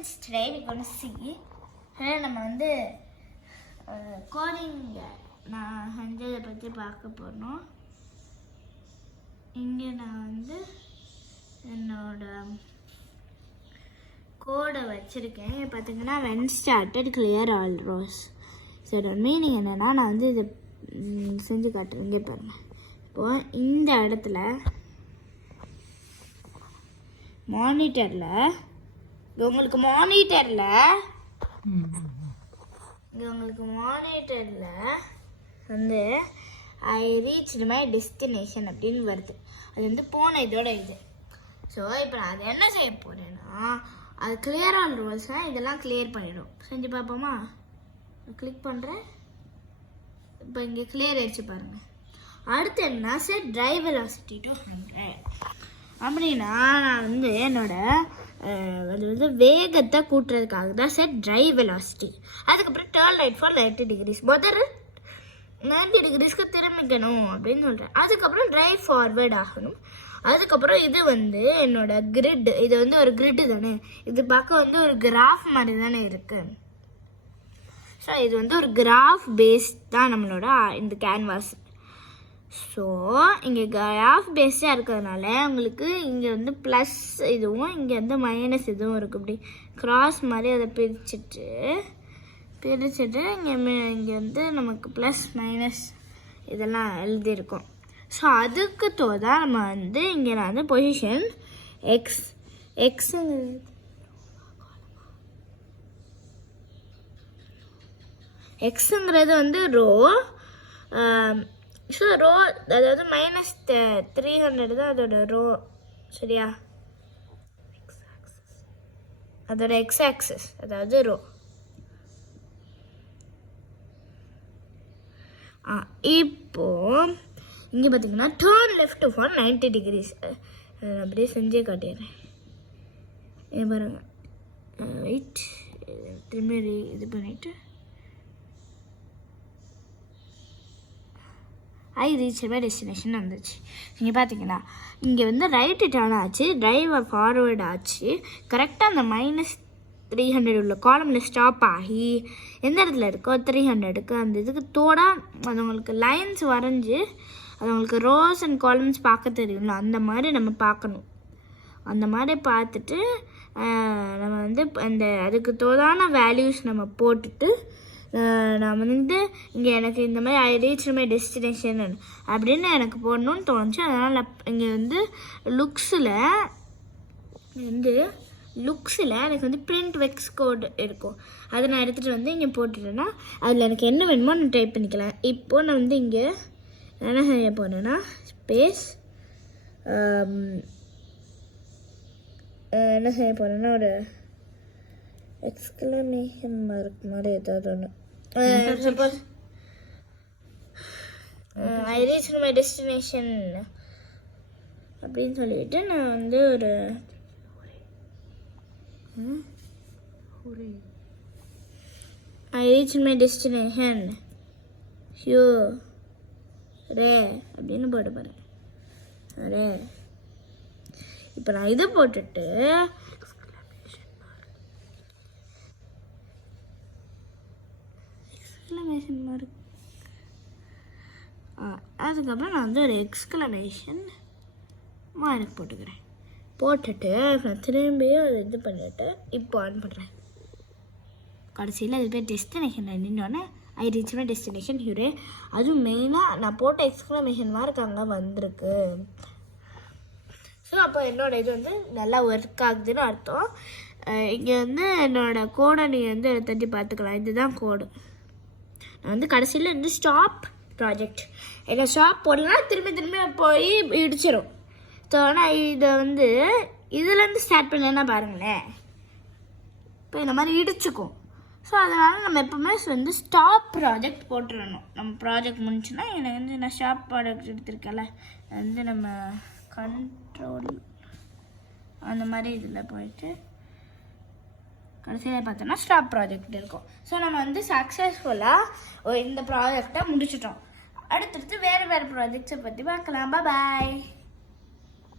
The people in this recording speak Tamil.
friends, today we're going to see நம்ம வந்து கோடிங் நான் செஞ்சதை பற்றி பார்க்க போகிறோம். இங்கே நான் வந்து என்னோட கோடை வச்சுருக்கேன். இங்கே பார்த்தீங்கன்னா when started clear all rows. இதோட மீனிங் என்னென்னா, நான் வந்து இதை செஞ்சு காட்டுறேன். இங்கே பாருங்கள். இப்போது இந்த இடத்துல மானிட்டரில் உங்களுக்கு மானிட்டரில் வந்து ஐ ரீச் மை டெஸ்டினேஷன் அப்படின்னு வருது. அது வந்து போன இதோட இது. ஸோ இப்போ நான் அதை என்ன செய்ய போகிறேன்னா, அது கிளியர் ஆல் ரோல்ஸ்னால் இதெல்லாம் கிளியர் பண்ணிடும். செஞ்சு பார்ப்போமா? கிளிக் பண்ணுறேன். இப்போ இங்கே கிளியர் ஆயிடுச்சு பாருங்கள். அடுத்து என்ன, செட் டிரைவ் வெலாசிட்டி டு 100 அப்படின்னா, நான் வந்து என்னோட அது வந்து வேகத்தை கூட்டுறதுக்காக தான் செட் டிரைவ் வெலாசிட்டி. அதுக்கப்புறம் டர்ன் ரைட் ஃபார் 90 degrees. முதல்ல 90 degreesக்கு திரும்பிக்கணும் அப்படின்னு சொல்கிறேன். அதுக்கப்புறம் டிரைவ் ஃபார்வேர்ட் ஆகணும். அதுக்கப்புறம் இது வந்து என்னோட கிரிட். இது வந்து ஒரு கிரிட்டு தானே, இது பார்க்க வந்து ஒரு கிராஃப் மாதிரி தானே இருக்குது. ஸோ இது வந்து ஒரு கிராஃப் பேஸ்ட் தான் நம்மளோட இந்த கேன்வாஸ். ஸோ இங்கே கிராஃப் பேஸ்டாக இருக்கிறதுனால உங்களுக்கு இங்கே வந்து ப்ளஸ் இதுவும் இங்கே வந்து மைனஸ் இதுவும் இருக்குது. இப்படி கிராஸ் மாதிரி அதை பிரிச்சுட்டு இங்கே வந்து நமக்கு ப்ளஸ் மைனஸ் இதெல்லாம் எழுதியிருக்கோம். ஸோ அதுக்கு தான் நம்ம வந்து இங்கே நான் வந்து பொசிஷன் எக்ஸுங்கிறது வந்து ரோ. ஸோ ரோ அதாவது -300 தான் அதோட ரோ, சரியா? அதோட எக்ஸ் ஆக்சிஸ் அதாவது ரோ. இப்போ இங்கே பார்த்தீங்கன்னா டர்ன் லெஃப்ட் ஃபார் 90 degrees. அப்படியே செஞ்சே காட்டிடுறேன். ஏன் பாருங்க, வெயிட், திரும்பி இது பண்ணிவிட்டு ஐ ரீச் மை டெஸ்டினேஷன் வந்துச்சு. இங்கே பார்த்தீங்கன்னா இங்கே வந்து ரைட்டு டர்ன் ஆச்சு, டிரைவ் ஃபார்வேர்டு ஆச்சு. கரெக்டாக அந்த -300 உள்ள காலமில் ஸ்டாப் ஆகி எந்த இடத்துல இருக்கோ 300க்கு அந்த இதுக்கு அது உங்களுக்கு லைன்ஸ் வரைஞ்சி அது உங்களுக்கு ரோஸ் அண்ட் காலம்ஸ் பார்க்க தெரியும்ல, அந்த மாதிரி நம்ம பார்க்கணும். அந்த மாதிரி பார்த்துட்டு நம்ம வந்து அந்த அதுக்கு தோதான வேல்யூஸ் நம்ம போட்டுட்டு நான் வந்து இங்கே எனக்கு இந்த மாதிரி ஐ ரீச் மை டெஸ்டினேஷன் அப்படின்னு எனக்கு போடணும்னு தோணுச்சு. அதனால் இங்கே வந்து லுக்ஸில் எனக்கு வந்து பிரிண்ட் வெக்ஸ் கோட் இருக்கும். அதை நான் எடுத்துகிட்டு வந்து இங்கே போட்டுட்டேன்னா அதில் எனக்கு என்ன வேணுமோ நான் டைப் பண்ணிக்கலாம். இப்போது நான் வந்து இங்கே என்ன செய்ய போனேன்னா ஸ்பேஸ் என்ன செய்ய போனேன்னா ஒரு எக்ஸ்க்ளமேஷன் மார்க் மாதிரி ஏதாவது ஒன்று, suppose I reach my destination அப்படின்னு சொல்லிட்டு நான் வந்து ஒரு ஐ ரீச் மை டெஸ்டினேஷன் ரே அப்படின்னு போட்டு பாருங்க. ரே இப்போ நான் இதை போட்டுட்டு எக்ஸ்க்ளமேஷன் மார்க், அதுக்கப்புறம் நான் வந்து ஒரு எக்ஸ்க்ளமேஷன் மார்க் போட்டுட்டு நான் திரும்பியும் அதை இது பண்ணிவிட்டு இப்போ ஆன் பண்ணுறேன். கடைசியில் அது பேர் டெஸ்டினேஷன் நின்னோடனே I reach my destination hurray. அதுவும் மெயினாக நான் போட்ட எக்ஸ்க்ளமேஷன் மார்க் அங்கே வந்திருக்கு. ஸோ அப்போ என்னோடய இது வந்து நல்லா ஒர்க் ஆகுதுன்னு அர்த்தம். இங்கே வந்து என்னோடய கோடை நீங்கள் வந்து தட்டி பார்த்துக்கலாம். இதுதான் கோடு. நான் வந்து கடைசியில் வந்து ஸ்டாப் ப்ராஜெக்ட் என்ன ஸ்டாப் போடலாம், திரும்பி போய் இடிச்சிடும். ஸோ ஆனால் இதை வந்து இதுலேருந்து ஸ்டார்ட் பண்ணலன்னா பாருங்களேன், இப்போ இந்த மாதிரி இடிச்சுக்கும். ஸோ அதனால் நம்ம எப்போவுமே வந்து ஸ்டாப் ப்ராஜெக்ட் போட்டுடணும். நம்ம ப்ராஜெக்ட் முடிஞ்சுன்னா எனக்கு வந்து நான் ஸ்டாப் ப்ராஜெக்ட் எடுத்திருக்கேன்ல, வந்து நம்ம கண்ட்ரோல் அந்த மாதிரி இதில் போயிட்டு கடைசியில் பார்த்தோன்னா ஸ்டாப் ப்ராஜெக்ட் இருக்கும். ஸோ நம்ம வந்து சக்ஸஸ்ஃபுல்லாக இந்த ப்ராஜெக்டை முடிச்சிட்டோம். அடுத்தடுத்து வேறு ப்ராஜெக்ட்ஸை பற்றி பார்க்கலாம். பாய்.